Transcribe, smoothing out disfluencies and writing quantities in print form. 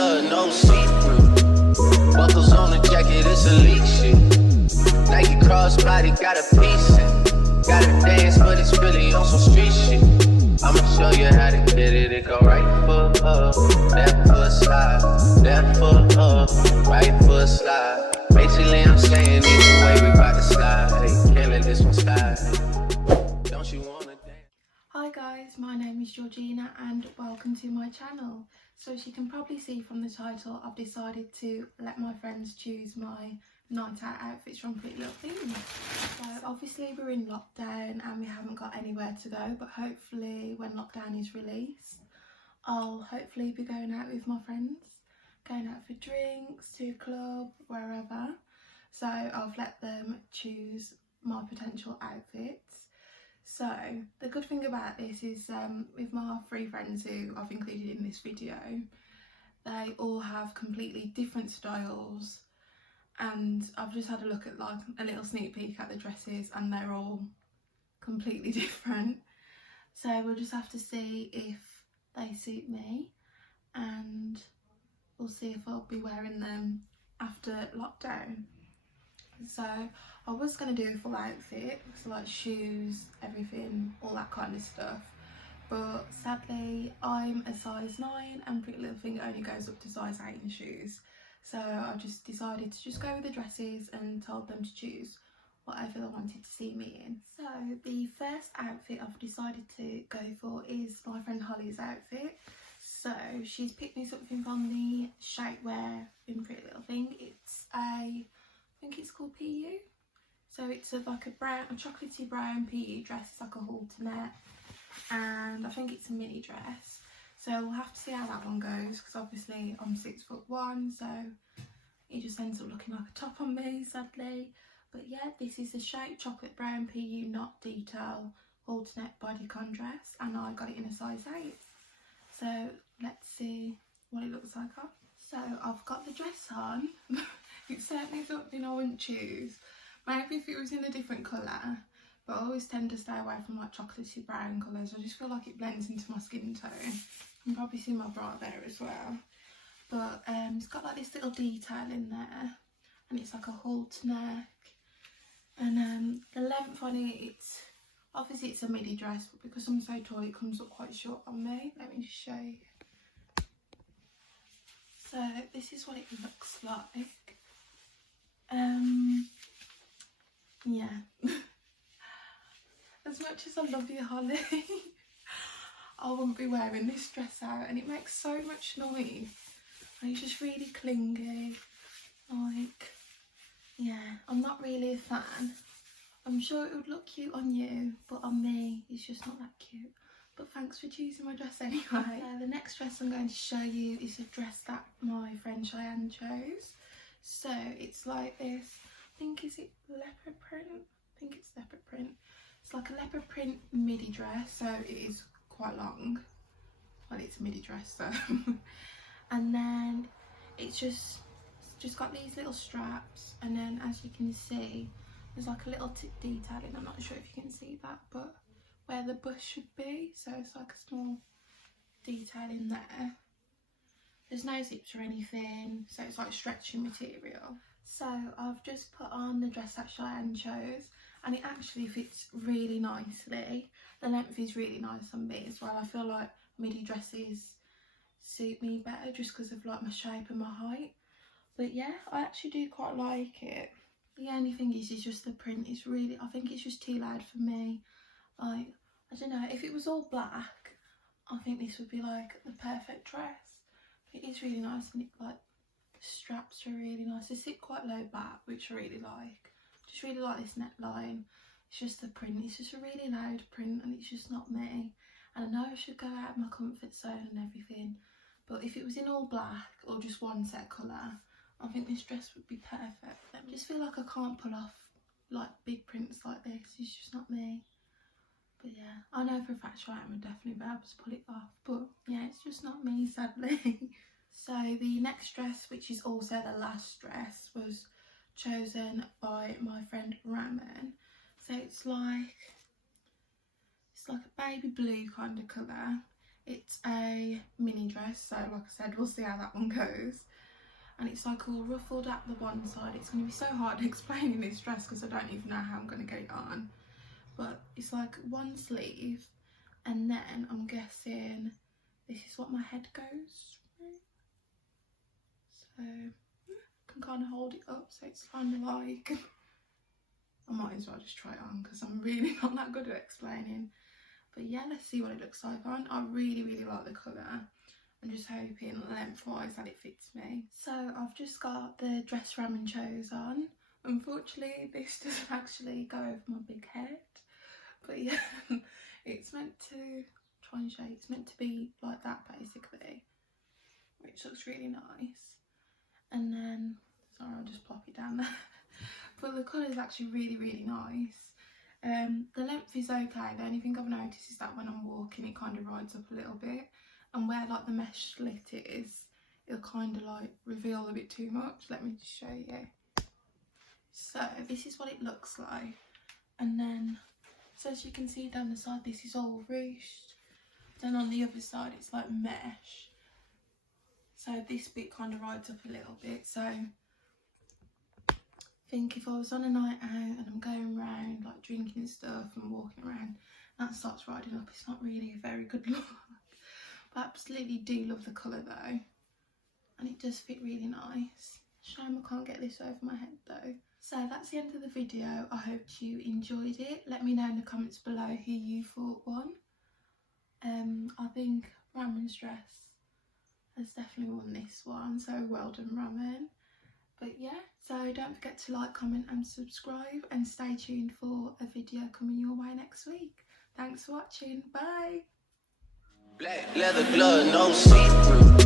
blood, no see-through. Buckles on the jacket, it's elite shit. Nike crossbody, got a piece in. Gotta dance, but it's really on some street shit. I'ma show you how to get it. It go right foot up, left foot slide, left foot up, right foot slide. Basically, I'm saying either way, we bout to slide. Hey, can't let this one slide. Don't you wanna dance? Hi guys, my name is Georgina and welcome to my channel. So as you can probably see from the title, I've decided to let my friends choose my night out outfits from Pretty Little Thing. So obviously we're in lockdown and we haven't got anywhere to go, but hopefully when lockdown is released, I'll hopefully be going out with my friends, going out for drinks, to a club, wherever. So I've let them choose my potential outfits. So the good thing about this is with my 3 friends who I've included in this video, they all have completely different styles, and I've just had a look at like a little sneak peek at the dresses and they're all completely different. So we'll just have to see if they suit me and we'll see if I'll be wearing them after lockdown. So I was going to do a full outfit, so like shoes, everything, all that kind of stuff, but sadly I'm a size 9 and Pretty Little Thing only goes up to size 8 in shoes. So I just decided to just go with the dresses and told them to choose whatever they wanted to see me in. So the first outfit I've decided to go for is my friend Holly's outfit. So she's picked me something from the shapewear in Pretty Little Thing. It's I think it's called PU. So it's like a chocolatey brown PU dress. It's like a halter, and I think it's a mini dress. So we'll have to see how that one goes, because obviously I'm 6'1", so it just ends up looking like a top on me, sadly. But yeah, this is the shape chocolate brown PU knot detail halter neck bodycon dress, and I got it in a size 8. So let's see what it looks like on. So I've got the dress on. It's certainly something I wouldn't choose. Maybe if it was in a different colour, but I always tend to stay away from like chocolatey brown colours. I just feel like it blends into my skin tone. You can probably see my bra there as well. But it's got like this little detail in there, and it's like a halter neck. And the length on it, it's obviously it's a midi dress, but because I'm so tall, it comes up quite short on me. Let me just show you. So this is what it looks like. Yeah. As much as I love you, Holly, I wouldn't be wearing this dress out, and it makes so much noise and it's just really clingy. Like, yeah, I'm not really a fan. I'm sure it would look cute on you, but on me it's just not that cute. But thanks for choosing my dress anyway. The next dress I'm going to show you is a dress that my friend Cheyenne chose. So it's like this, I think, is it leopard print? I think it's leopard print. It's like a leopard print midi dress, so it is quite long. Well, it's a midi dress, so. And then it's just got these little straps, and then as you can see, there's like a little tip detailing. I'm not sure if you can see that, but where the bust should be, so it's like a small detail in there. There's no zips or anything, so it's like stretchy material. So I've just put on the dress that Cheyenne chose, and it actually fits really nicely. The length is really nice on me as well. I feel like midi dresses suit me better just because of like my shape and my height. But yeah, I actually do quite like it. The only thing is just the print is really, I think it's just too loud for me. Like, I don't know, if it was all black, I think this would be like the perfect dress. It is really nice, and it, like, the straps are really nice. They sit quite low back, which I really like. Just really like this neckline. It's just the print, it's just a really loud print, and it's just not me. And I know I should go out of my comfort zone and everything, but if it was in all black or just one set colour, I think this dress would be perfect. I just feel like I can't pull off like big prints like this. It's just not me. But yeah, I know for a fact I would definitely be able to pull it off, but yeah, it's just not me, sadly. So the next dress, which is also the last dress, was chosen by my friend Ramen. So it's like a baby blue kind of colour. It's a mini dress, so like I said, we'll see how that one goes. And it's like all ruffled at the one side. It's going to be so hard explaining this dress because I don't even know how I'm going to get it on. But it's like one sleeve, and then I'm guessing this is what my head goes through. So I can kind of hold it up, so it's kind of like, I might as well just try it on because I'm really not that good at explaining. But yeah, let's see what it looks like on. I really like the colour. I'm just hoping lengthwise that it fits me. So I've just got the dress ramen chose on. Unfortunately, this doesn't actually go over my big head. But yeah, it's meant to, try and show you, it's meant to be like that basically, which looks really nice. And then, sorry, I'll just plop it down there. But the colour is actually really nice. The length is okay. The only thing I've noticed is that when I'm walking, it kind of rides up a little bit. And where like the mesh slit is, it'll kind of like reveal a bit too much. Let me just show you. So this is what it looks like. And then, so as you can see down the side, this is all ruched. Then on the other side, it's like mesh. So this bit kind of rides up a little bit. So I think if I was on a night out and I'm going around like drinking stuff and walking around, that starts riding up. It's not really a very good look. But I absolutely do love the colour though, and it does fit really nice. Shame I can't get this over my head though. So that's the end of the video. I hope you enjoyed it. Let me know in the comments below who you thought won. I think Ramen's dress has definitely won this one, so well done Ramen. But yeah, so don't forget to like, comment and subscribe, and stay tuned for a video coming your way next week. Thanks for watching, bye! Black leather glove, no see-through.